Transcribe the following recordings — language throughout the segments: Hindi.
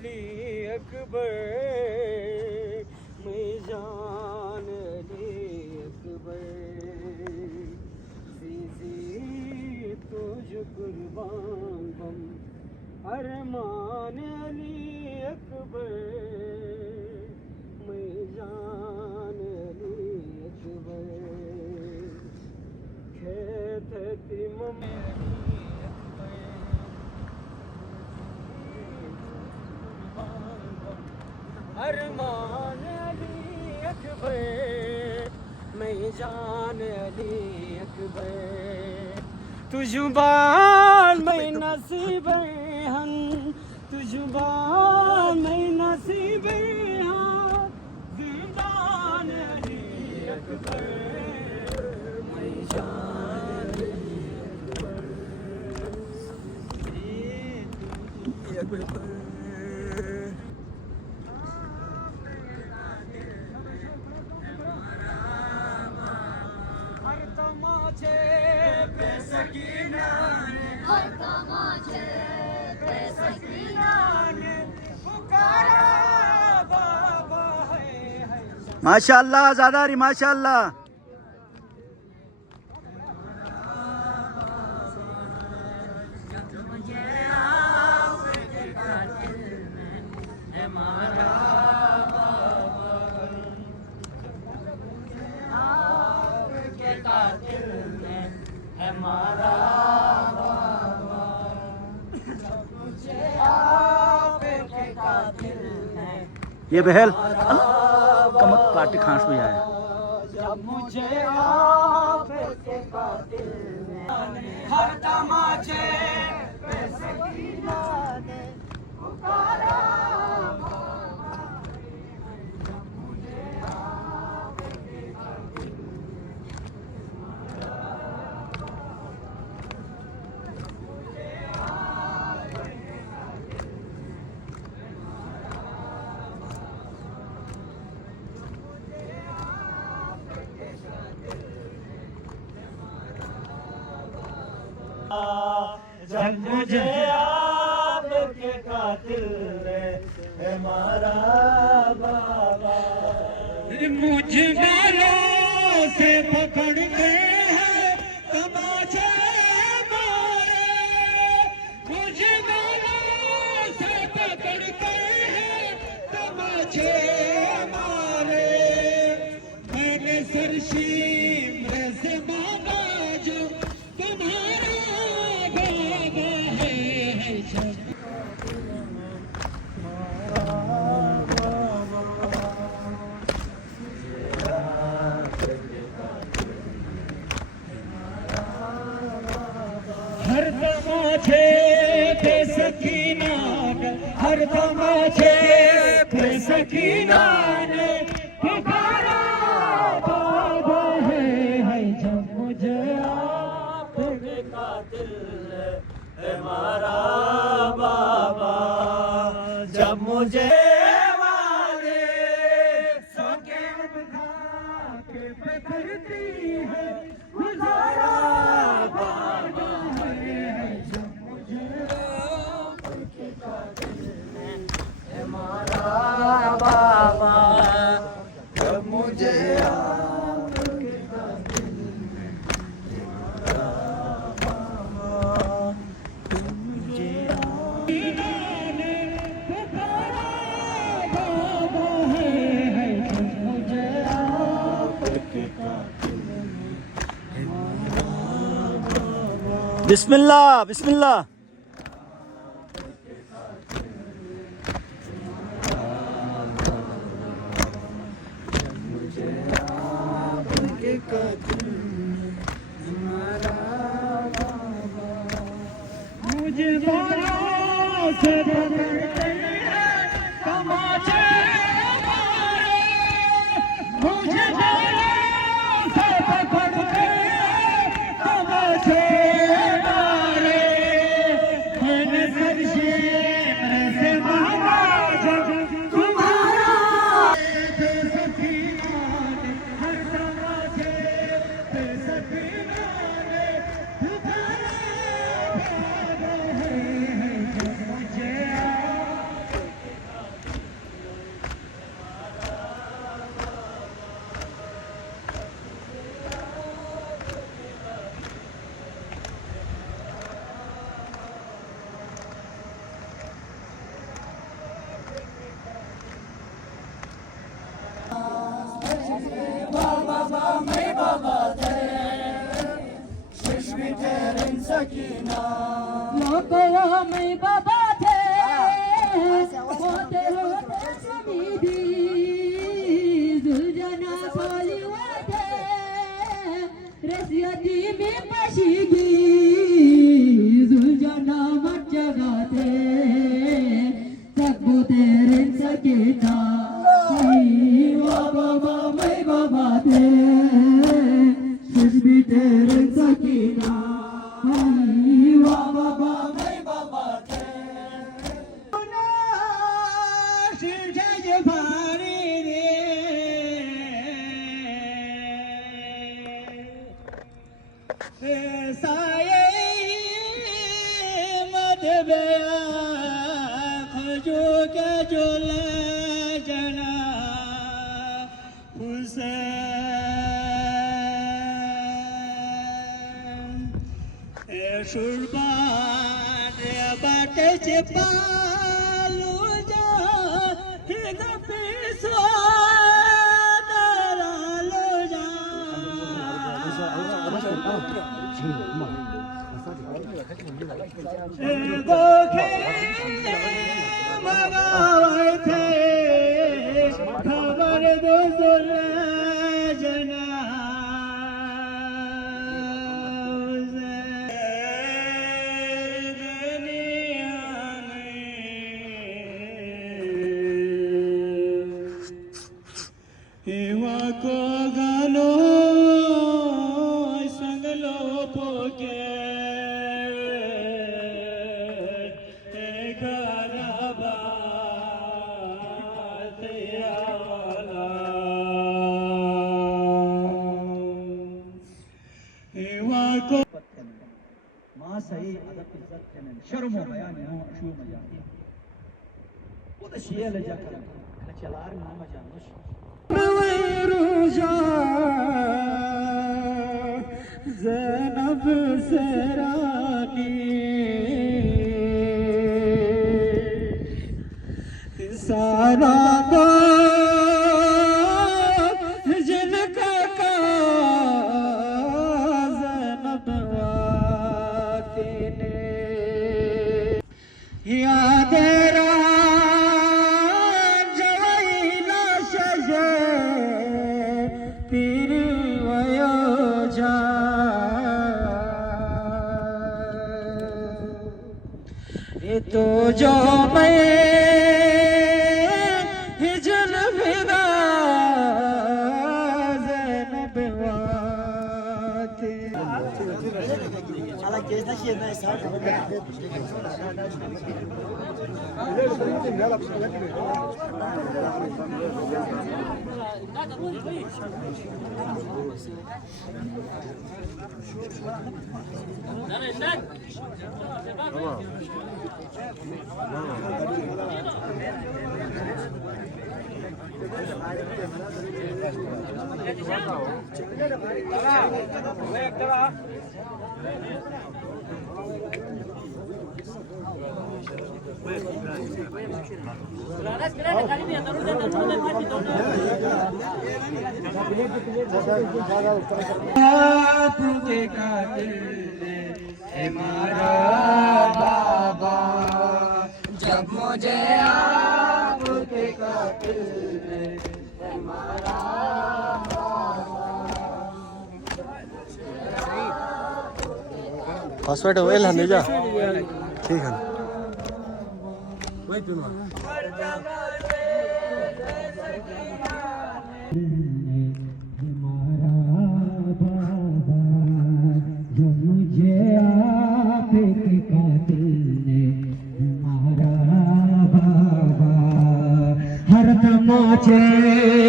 अली अकबर, मैं जान अली अकबर, ज़ी तुझ कुर्बान बम अरमान अली अकबर, मैं जान अली अकबर, खेतती मम्मी अरमान अली अकबर, मैं जान अली अकबर, तुजुबान मैं नसीब हन, तुजुबान मैं नसीब हन, जिंदान अली अकबर, मैं जान अली अकबर। माशाअल्लाह ज़ादारी माशाअल्लाह। ये बहल कमक काटे खांस में आया। जब मुझे आपके कातिल ने हर तमाचे पे सकीना ने पुकारा, जब मुझे आपके कातिल जब मुझे आपके कातिल ने मारा बाबा, मुझ वालों से पकड़ के तमाचे मारे, मुझ वालों से पकड़ के तमाचे मारे, मैंने सरशीम से मांगा जो तुम्हारा हर तमाचे पे सकीना ने, हर तमाचे पे सकीना ने पुकारा बाबा है, जब मुझे आपके कातिल है मारा बाबा, जब मुझे वाले सके बधा के पकड़ती है गुजारा बाबा है, जब मुझे आपके कातिल है मारा बाबा, जब मुझे आपके कातिल है मारा बाबा, मुझे आपने पुकारा बाबा है, जब मुझे आपके कातिल है मारा बाबा। बिस्मिल्लाह बिस्मिल्लाह। आपके कातिल है मारा बाबा, मुझे बालों से पकड़ते हैं तमाचे मारे, मुझे बालों से पकड़ते हैं तमाचे मारे, मैंने सरशीम से मांगा जब तुम्हारा पे सकीना ने, हर तमाचे पे सकीना ने पुकारा बाबा है, जब मुझे सकीना लोगों में बाबा थे होते होते समीदी जुलजना सोली वाते रसियती में पशीगी जुलजना मत जगाते सबको तेरे सकीना बाबा मैं बाबा थे कुछ भी तेरे सकीना बाबा मैं बाबा थे शिरझ भारी रे साये मत बया खजो के जोला जना हुसैन शुरबान बाटे चिपालू जा हिद पिसो दरालो जा गोखे मगाए थे खबर दो जना को गानो संगलो पोके मां सही अदब इज्जत कने शर्म हो बयान नो शू मजा वो तो शेल जाकर खचलार नाम जानोश रोजा ज़ैनब सेरानी सारा जिनका का ज़ैनब वाती ने याद तो जो मैं हिजल फिदा ज़ैनब वाती Ala gezde şey ne sar. तुझे कातिल हमारा बाबा जब मुझे आपके कातिल हमारा पासवर्ड वेल है जा ठीक है तमाचे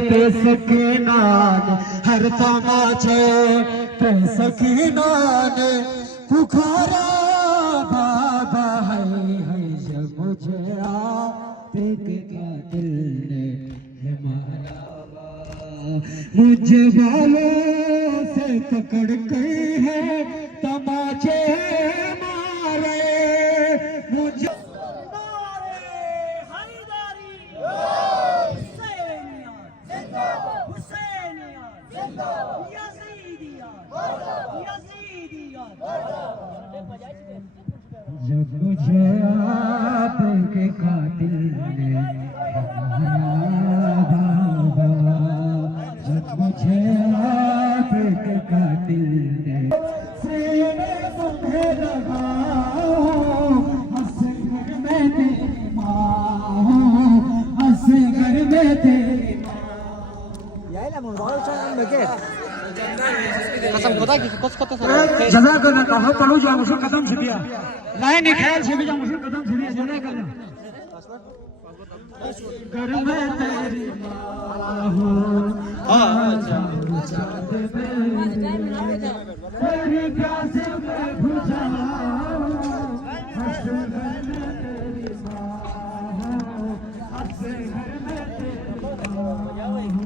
पे सकीनान हर तमाचे पे सकीनान पुकारा बाबा है जब मुझे आपके कातिल ने हमारा मुझे बालों से पकड़ कर है तमाचे मारे मुझे कातिल ने हमारा बाबा मुझे आपके कातिल ने सीने तुम्हें लगाओ असगर में तेरी माँ असगर में तेरी जज़ाकल्लाह पढ़ो जा मुझे कदम से दिया लाए नहीं ख्याल से भी जा मुझे कदम से दिया जज़ाकल्लाह घर में तेरी माँ हो आजा चांद पे तेरी प्यास में बुझाओ असगर में तेरी माँ हो असगर में तेरी माँ हो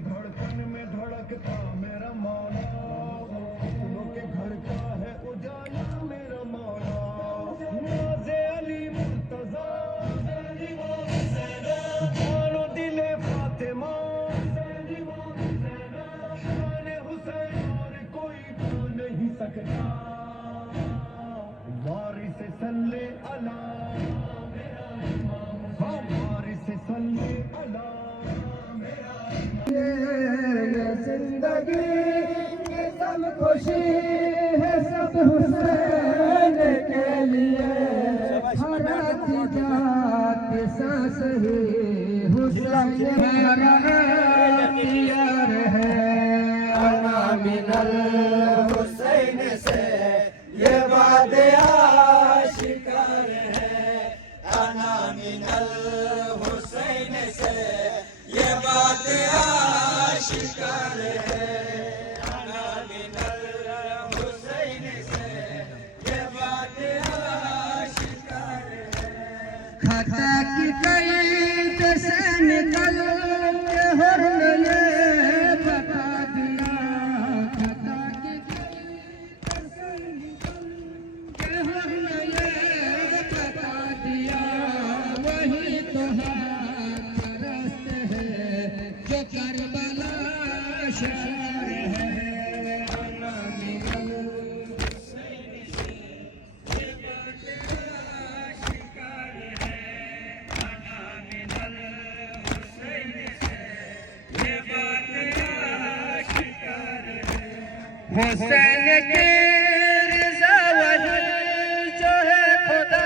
धड़कन में धड़कता मेरा मौला दिलों के घर का है उजाला मेरा मौला नाज़े अली मुर्तज़ा जानो दिले फातिमा शान हुसैन और कोई भू नहीं सकता वारिस सल्ले अला वारिस सल्ले अला जिंदगी की सब खुशी है सब हुसैन के लिए हर जात सांस ही हुसैन यार है अना मिनल हुसैन से ये वादे आशिकार है अना मिनल हुसैन से ये वादे शिकार है अना मिनल हुसैन से ये बात आशिकार है खता की कैद से निकल के हर ने बता दिया खता की कैद से निकल के हर ने बता दिया वही तो परस्त है जो करबला शार है अना मिनल हुसैन से ये बात आशिकार है अना मिनल हुसैन से ये बात आशिकार है हुसैन के रज़ा वही जो है खुदा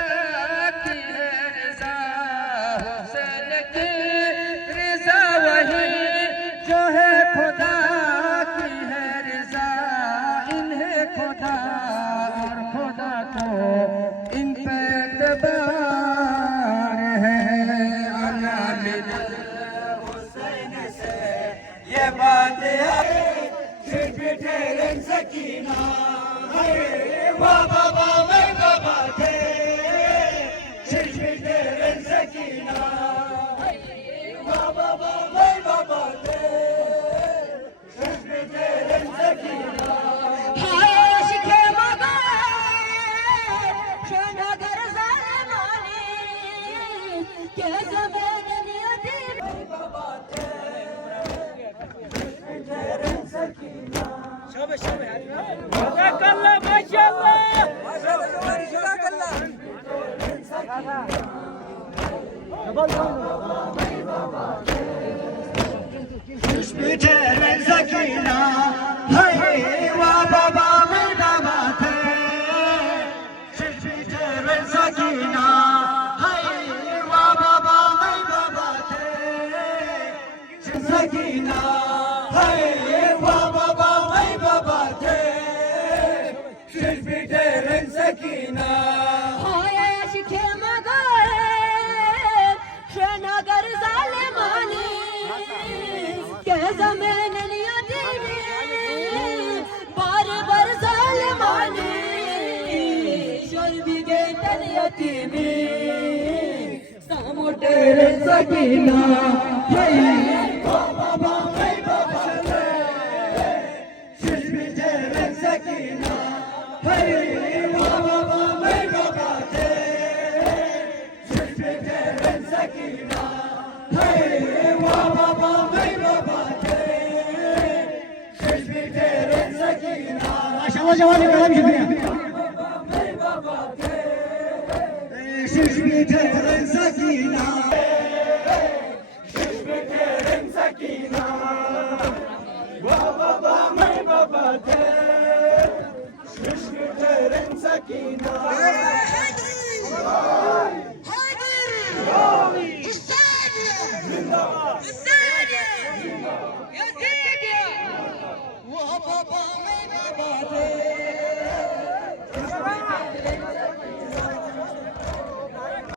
की है रज़ा हुसैन की रज़ा वही जो है खुदा की है रज़ा इन्हें खुदा और खुदा को इन पे एतबार है अना मिनल हुसैन से ये बात फिर भी ठहरे सकीना वाह बाबा मैं बाबा थे फिर भी ठहरे सकीना वाह बाबा मैं बाबा थे सकीना बाबा मैं बाबा सकीना बाबा मैं बाबा सकीना बाबा मैं बाबा नौजवान का शुक्रिया सकीना वो बाबा मैं बाबा